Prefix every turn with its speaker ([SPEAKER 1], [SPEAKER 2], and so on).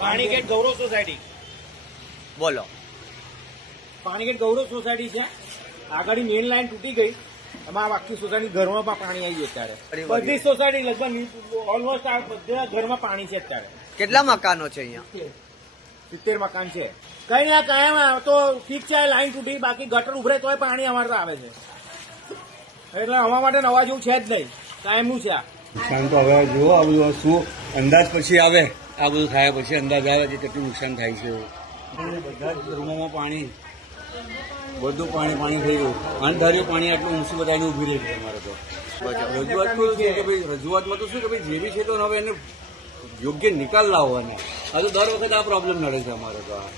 [SPEAKER 1] પાણીગેટ ગૌરવ society.
[SPEAKER 2] બોલો.
[SPEAKER 1] પાણીગેટ ગૌરવ society છે. આગળ મેઇન લાઈન તૂટી ગઈ. એમાં આખી સોસાયટી ઘરમાં પણ પાણી આવી ગયું અત્યારે. બધી સોસાયટી લગભગ ઓલમોસ્ટ આ બધા ઘરમાં પાણી છે અત્યારે.
[SPEAKER 2] કેટલા મકાનો છે અહીંયા?
[SPEAKER 1] સિત્તેર મકાન છે. કઈ ના કાયમ તો ઠીક છે લાઈન તૂટી બાકી ગટર ઉભરે તોય પાણી અમારે તો આવે છે. એટલે અમારા માટે નવા જેવું છે જ નહીં. કાયમનું છે આ.
[SPEAKER 3] તો હવે જુઓ શું અંદાજ પછી આવે. આ બધું થયા પછી અંદાજ આવે છે કેટલું નુકસાન થાય છે. એવું બધા જ રૂમોમાં પાણી બધું પાણી પાણી થઈ ગયું. અણધાર્યું પાણી આટલું ઊંચું આવીને ઊભી રહી છે અમારે તો. રજૂઆત તો છે કે ભાઈ રજૂઆતમાં તો શું કે ભાઈ જે બી છે તો હવે એને યોગ્ય નિકાલ લાવવાના. આ તો દર વખત આ પ્રોબ્લેમ નડે છે અમારે તો આ.